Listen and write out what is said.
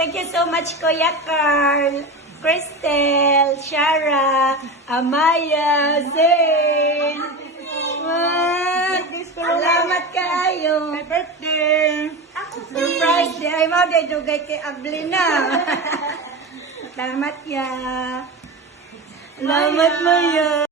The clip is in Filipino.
Thank you so much, Kuya Carl, Cristel, Shara, Amaya, Zayn. Salamat kayo. Happy birthday! Surprise day. Ay, mau day dugay kay Ablina. Salamat ya. Salamat mo ya.